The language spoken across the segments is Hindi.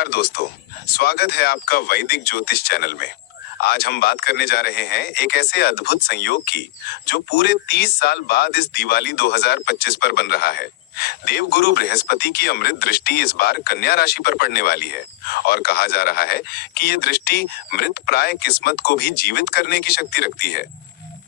नमस्कार दोस्तों, स्वागत है आपका वैदिक ज्योतिष चैनल में। आज हम बात करने जा रहे हैं एक ऐसे अद्भुत संयोग की जो पूरे 30 साल बाद इस दिवाली 2025 पर बन रहा है। देवगुरु बृहस्पति की अमृत दृष्टि इस बार कन्या राशि पर पड़ने वाली है और कहा जा रहा है कि ये दृष्टि मृत प्राय किस्मत को भी जीवित करने की शक्ति रखती है।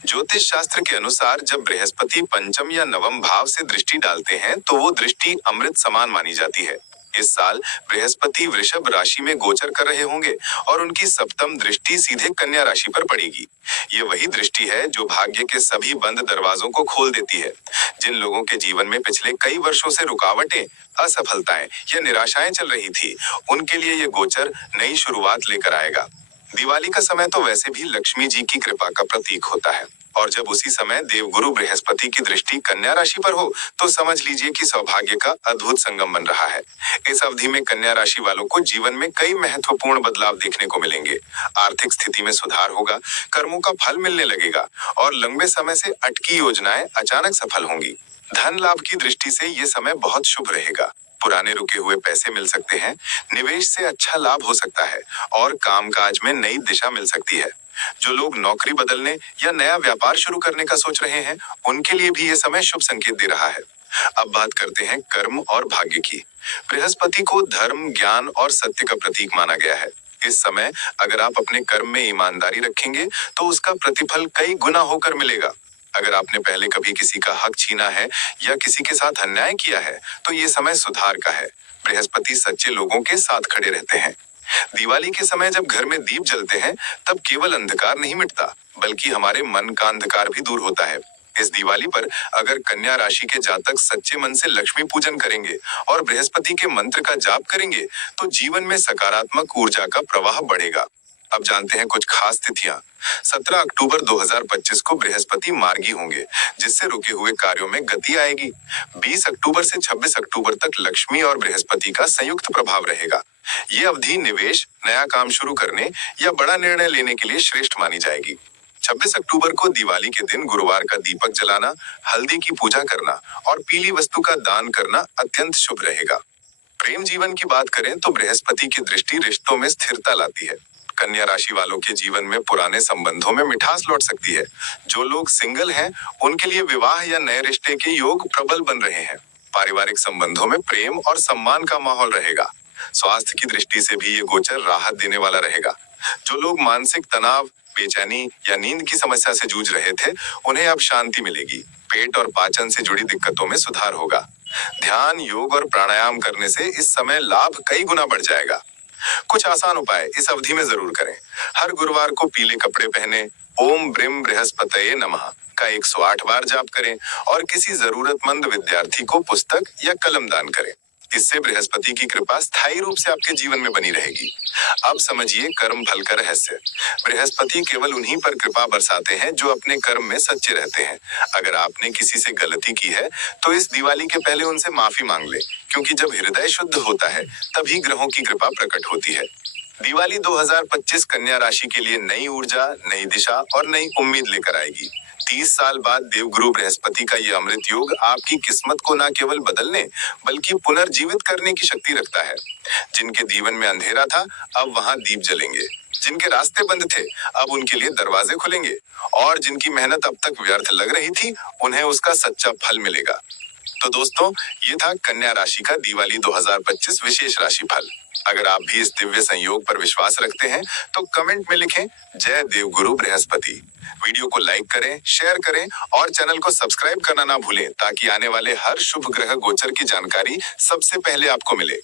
ज्योतिष शास्त्र के अनुसार जब बृहस्पति पंचम या नवम भाव से दृष्टि डालते हैं तो वो दृष्टि अमृत समान मानी जाती है। इस साल बृहस्पति वृषभ राशि में गोचर कर रहे होंगे और उनकी सप्तम दृष्टि सीधे कन्या राशि पर पड़ेगी। ये वही दृष्टि है जो भाग्य के सभी बंद दरवाजों को खोल देती है। जिन लोगों के जीवन में पिछले कई वर्षों से रुकावटें, असफलताएं या निराशाएं चल रही थी, उनके लिए ये गोचर नई शुरुआत लेकर आएगा। दिवाली का समय तो वैसे भी लक्ष्मी जी की कृपा का प्रतीक होता है और जब उसी समय देवगुरु बृहस्पति की दृष्टि कन्या राशि पर हो तो समझ लीजिए कि सौभाग्य का अद्भुत संगम बन रहा है। इस अवधि में कन्या राशि वालों को जीवन में कई महत्वपूर्ण बदलाव देखने को मिलेंगे। आर्थिक स्थिति में सुधार होगा, कर्मों का फल मिलने लगेगा और लंबे समय से अटकी योजनाएं अचानक सफल होंगी। धन लाभ की दृष्टि से ये समय बहुत शुभ रहेगा। पुराने रुके हुए पैसे मिल सकते हैं, निवेश से अच्छा लाभ हो सकता है और कामकाज में नई दिशा मिल सकती है। जो लोग नौकरी बदलने या नया व्यापार शुरू करने का सोच रहे हैं, उनके लिए भी ये समय शुभ संकेत दे रहा है। अब बात करते हैं कर्म और भाग्य की। बृहस्पति को धर्म, ज्ञान और सत्य का प्रतीक माना गया है। इस समय अगर आप अपने कर्म में ईमानदारी रखेंगे तो उसका प्रतिफल कई गुना होकर मिलेगा। अगर आपने पहले कभी किसी का हक छीना है या किसी के साथ अन्याय किया है तो ये समय सुधार का है। बृहस्पति सच्चे लोगों के साथ खड़े रहते हैं। दिवाली के समय जब घर में दीप जलते हैं तब केवल अंधकार नहीं मिटता बल्कि हमारे मन का अंधकार भी दूर होता है। इस दिवाली पर अगर कन्या राशि के जातक सच्चे मन से लक्ष्मी पूजन करेंगे और बृहस्पति के मंत्र का जाप करेंगे तो जीवन में सकारात्मक ऊर्जा का प्रवाह बढ़ेगा। अब जानते हैं कुछ खास तिथियां। 17 अक्टूबर 2025 को बृहस्पति मार्गी होंगे, जिससे रुके हुए कार्यों में गति आएगी। 20 अक्टूबर से 26 अक्टूबर तक लक्ष्मी और बृहस्पति का संयुक्त प्रभाव रहेगा। ये अवधि निवेश, नया काम शुरू करने या बड़ा निर्णय लेने के लिए श्रेष्ठ मानी जाएगी। 26 अक्टूबर को दिवाली के दिन गुरुवार का दीपक जलाना, हल्दी की पूजा करना और पीली वस्तु का दान करना अत्यंत शुभ रहेगा। प्रेम जीवन की बात करें तो बृहस्पति की दृष्टि रिश्तों में स्थिरता लाती है। कन्या राशि वालों के जीवन में पुराने संबंधों में मिठास लौट सकती है। जो लोग सिंगल हैं, उनके लिए विवाह या नए रिश्ते के योग प्रबल बन रहे हैं। पारिवारिक संबंधों में प्रेम और सम्मान का माहौल रहेगा। स्वास्थ्य की दृष्टि से भी ये गोचर राहत देने वाला रहेगा। जो लोग मानसिक तनाव, बेचैनी या नींद की समस्या से जूझ रहे थे, उन्हें अब शांति मिलेगी। पेट और पाचन से जुड़ी दिक्कतों में सुधार होगा। ध्यान, योग और प्राणायाम करने से इस समय लाभ कई गुना बढ़ जाएगा। कुछ आसान उपाय इस अवधि में जरूर करें। हर गुरुवार को पीले कपड़े पहने ओम ब्रीम बृहस्पतये नमः का 108 बार जाप करें और किसी जरूरतमंद विद्यार्थी को पुस्तक या कलम दान करें। इससे बृहस्पति की कृपा स्थायी रूप से आपके जीवन में बनी रहेगी। अब समझिए कर्म फल का रहस्य। बृहस्पति केवल उन्हीं पर कृपा बरसाते हैं जो अपने कर्म में सच्चे रहते हैं। अगर आपने किसी से गलती की है तो इस दिवाली के पहले उनसे माफी मांग ले, क्योंकि जब हृदय शुद्ध होता है तभी ग्रहों की कृपा प्रकट होती है। दिवाली 2025 कन्या राशि के लिए नई ऊर्जा, नई दिशा और नई उम्मीद लेकर आएगी। 30 साल बाद देवगुरु बृहस्पति का यह अमृत योग आपकी किस्मत को न केवल बदलने बल्कि पुनर्जीवित करने की शक्ति रखता है। जिनके जीवन में अंधेरा था, अब वहां दीप जलेंगे। जिनके रास्ते बंद थे, अब उनके लिए दरवाजे खुलेंगे और जिनकी मेहनत अब तक व्यर्थ लग रही थी, उन्हें उसका सच्चा फल मिलेगा। तो दोस्तों, ये था कन्या राशि का दिवाली 2025 विशेष राशि फल। अगर आप भी इस दिव्य संयोग पर विश्वास रखते हैं तो कमेंट में लिखें जय देवगुरु बृहस्पति। वीडियो को लाइक करें, शेयर करें और चैनल को सब्सक्राइब करना ना भूलें ताकि आने वाले हर शुभ ग्रह गोचर की जानकारी सबसे पहले आपको मिले।